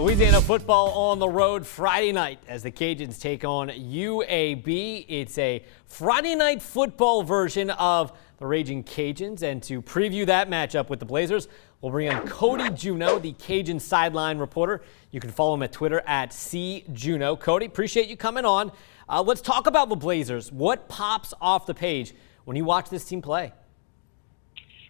Louisiana football on the road Friday night as the Cajuns take on UAB. It's a Friday night football version of the Raging Cajuns. And to preview that matchup with the Blazers, we'll bring in Cody Junot, the Cajun sideline reporter. You can follow him at Twitter at @CJunot. Cody, appreciate you coming on. Let's talk about the Blazers. What pops off the page when you watch this team play?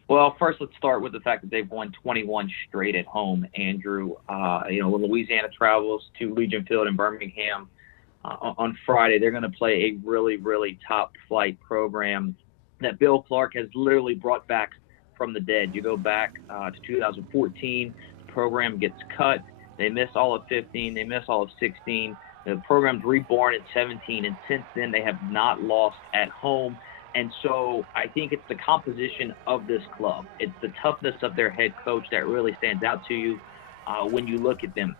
Well, first, let's start with the fact that they've won 21 straight at home, Andrew. When Louisiana travels to Legion Field in Birmingham on Friday, they're going to play a really, really top-flight program that Bill Clark has literally brought back from the dead. You go back to 2014, the program gets cut. They miss all of 15. They miss all of 16. The program's reborn in 17, and since then they have not lost at home. And so I think it's the composition of this club. It's the toughness of their head coach that really stands out to you when you look at them.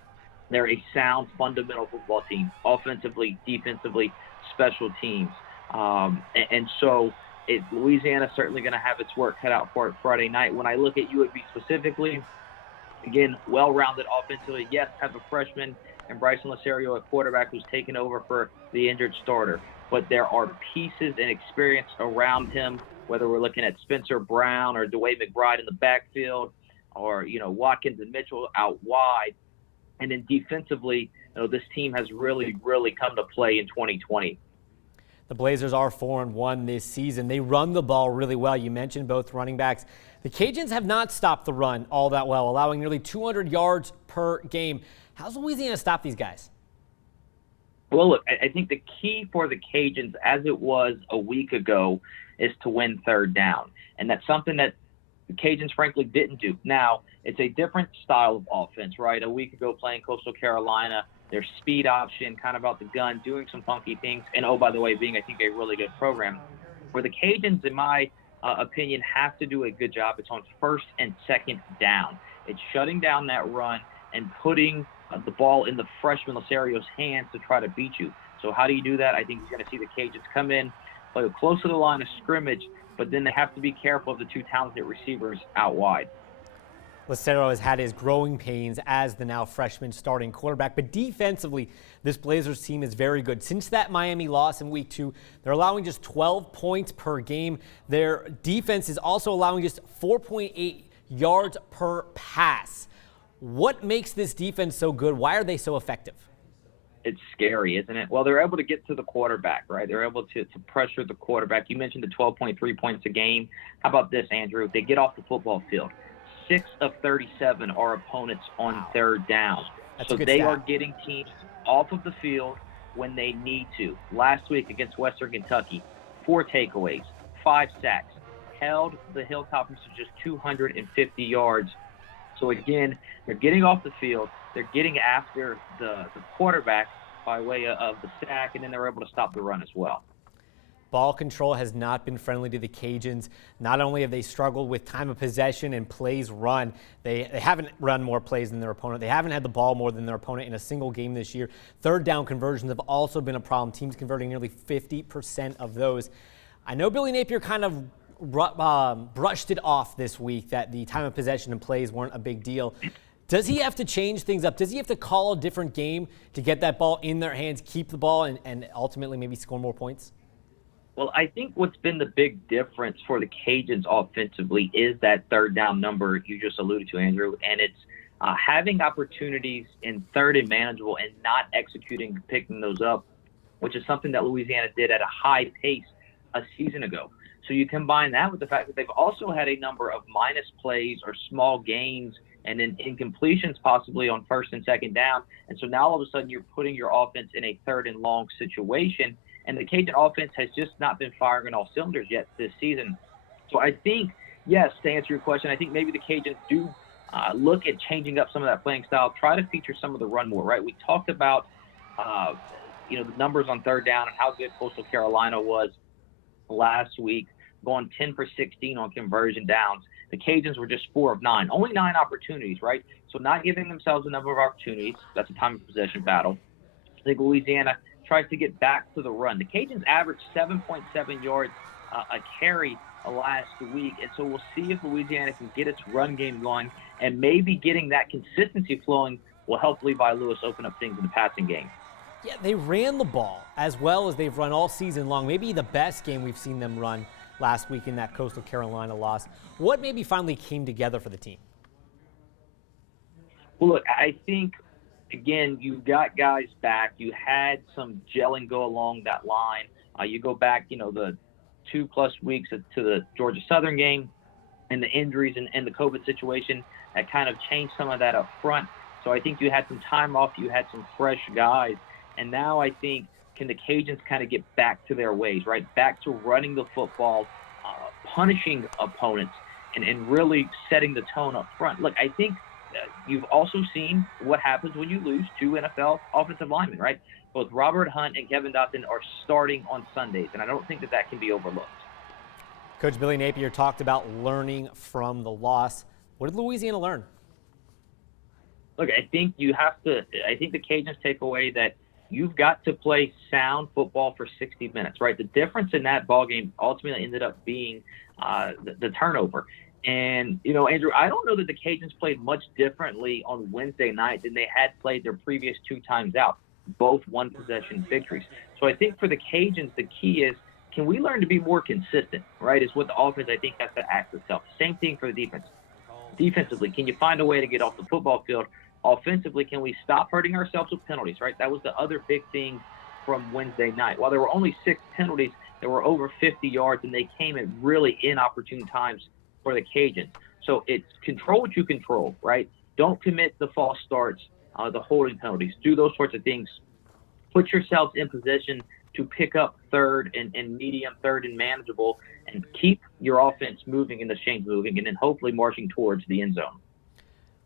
They're a sound, fundamental football team, offensively, defensively, special teams. And so Louisiana's certainly going to have its work cut out for it Friday night. When I look at UAB specifically, again, well-rounded offensively. Yes, have a freshman and Bryson Lasario at quarterback who's taken over for the injured starter. But there are pieces and experience around him, whether we're looking at Spencer Brown or DeWay McBride in the backfield or, Watkins and Mitchell out wide. And then defensively, this team has really, really come to play in 2020. The Blazers are 4-1 this season. They run the ball really well. You mentioned both running backs. The Cajuns have not stopped the run all that well, allowing nearly 200 yards per game. How's Louisiana stop these guys? Well, look, I think the key for the Cajuns, as it was a week ago, is to win third down. And that's something that the Cajuns, frankly, didn't do. Now, it's a different style of offense, right? A week ago playing Coastal Carolina, their speed option, kind of out the gun, doing some funky things. And, oh, by the way, being, I think, a really good program. Where the Cajuns, in my opinion, have to do a good job, it's on first and second down. It's shutting down that run and putting the ball in the freshman Lasario's hands to try to beat you. So how do you do that? I think you're going to see the Cajuns come in, play close to the line of scrimmage, but then they have to be careful of the two talented receivers out wide. Lasario has had his growing pains as the now freshman starting quarterback, but defensively, this Blazers team is very good. Since that Miami loss in week 2, they're allowing just 12 points per game. Their defense is also allowing just 4.8 yards per pass. What makes this defense so good? Why are they so effective? It's scary, isn't it? Well, they're able to get to the quarterback, right? They're able to pressure the quarterback. You mentioned the 12.3 points a game. How about this, Andrew? They get off the football field. 6 of 37 are opponents on third down. So they are getting teams off of the field when they need to. Last week against Western Kentucky, 4 takeaways, 5 sacks, held the Hilltoppers to just 250 yards. So, again, they're getting off the field. They're getting after the quarterback by way of the sack, and then they're able to stop the run as well. Ball control has not been friendly to the Cajuns. Not only have they struggled with time of possession and plays run, they haven't run more plays than their opponent. They haven't had the ball more than their opponent in a single game this year. Third down conversions have also been a problem. Teams converting nearly 50% of those. I know Billy Napier kind of brushed it off this week that the time of possession and plays weren't a big deal. Does he have to change things up? Does he have to call a different game to get that ball in their hands, keep the ball, and ultimately maybe score more points? Well, I think what's been the big difference for the Cajuns offensively is that third down number you just alluded to, Andrew, and it's having opportunities in third and manageable and not executing, picking those up, which is something that Louisiana did at a high pace a season ago. So you combine that with the fact that they've also had a number of minus plays or small gains and then incompletions possibly on first and second down. And so now all of a sudden you're putting your offense in a third and long situation. And the Cajun offense has just not been firing on all cylinders yet this season. So I think, yes, to answer your question, I think maybe the Cajuns do look at changing up some of that playing style, try to feature some of the run more, right? We talked about, the numbers on third down and how good Coastal Carolina was last week, going 10 for 16 on conversion downs. The Cajuns were just 4 of 9, only 9 opportunities, right? So not giving themselves a number of opportunities. That's a time of possession battle. I think Louisiana tries to get back to the run. The Cajuns averaged 7.7 yards a carry last week, and so we'll see if Louisiana can get its run game going and maybe getting that consistency flowing will help Levi Lewis open up things in the passing game. Yeah, they ran the ball as well as they've run all season long. Maybe the best game we've seen them run last week in that Coastal Carolina loss. What maybe finally came together for the team? Well, look, I think, again, you got guys back. You had some gelling go along that line. You go back, the 2+ weeks to the Georgia Southern game and the injuries and the COVID situation that kind of changed some of that up front. So I think you had some time off. You had some fresh guys. And now I think, can the Cajuns kind of get back to their ways, right? Back to running the football, punishing opponents, and really setting the tone up front. Look, I think you've also seen what happens when you lose 2 NFL offensive linemen, right? Both Robert Hunt and Kevin Dotson are starting on Sundays, and I don't think that can be overlooked. Coach Billy Napier talked about learning from the loss. What did Louisiana learn? Look, I think the Cajuns take away that you've got to play sound football for 60 minutes, right? The difference in that ball game ultimately ended up being the turnover. And, Andrew, I don't know that the Cajuns played much differently on Wednesday night than they had played their previous 2 times out, both one-possession victories. So I think for the Cajuns, the key is, can we learn to be more consistent, right, is what the offense, I think, has to ask itself. Same thing for the defense. Defensively, can you find a way to get off the football field? Offensively, can we stop hurting ourselves with penalties, right? That was the other big thing from Wednesday night. While there were only 6 penalties, there were over 50 yards, and they came at really inopportune times for the Cajuns. So it's control what you control, right? Don't commit the false starts, the holding penalties. Do those sorts of things. Put yourselves in position to pick up third and medium, third and manageable, and keep your offense moving and the chains moving, and then hopefully marching towards the end zone.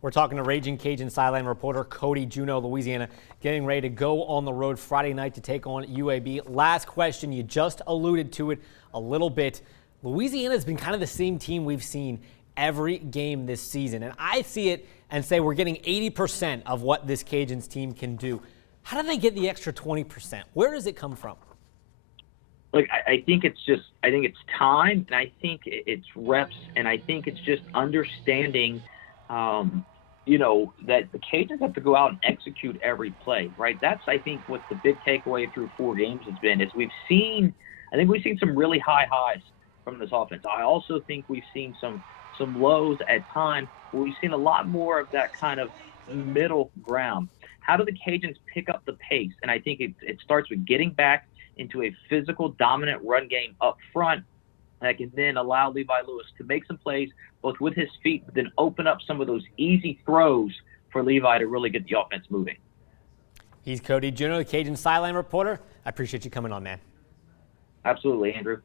We're talking to Raging Cajun sideline reporter Cody, Junot, Louisiana, getting ready to go on the road Friday night to take on UAB. Last question, you just alluded to it a little bit. Louisiana has been kind of the same team we've seen every game this season, and I see it and say we're getting 80% of what this Cajuns team can do. How do they get the extra 20%? Where does it come from? Look, I think it's time, and I think it's reps, and I think it's just understanding that the Cajuns have to go out and execute every play, right? That's, I think, what the big takeaway through 4 games has been, is we've seen some really high highs from this offense. I also think we've seen some lows at times, where we've seen a lot more of that kind of middle ground. How do the Cajuns pick up the pace? And I think it starts with getting back into a physical, dominant run game up front that can then allow Levi Lewis to make some plays, both with his feet, but then open up some of those easy throws for Levi to really get the offense moving. He's Cody Junot, the Cajun sideline reporter. I appreciate you coming on, man. Absolutely, Andrew.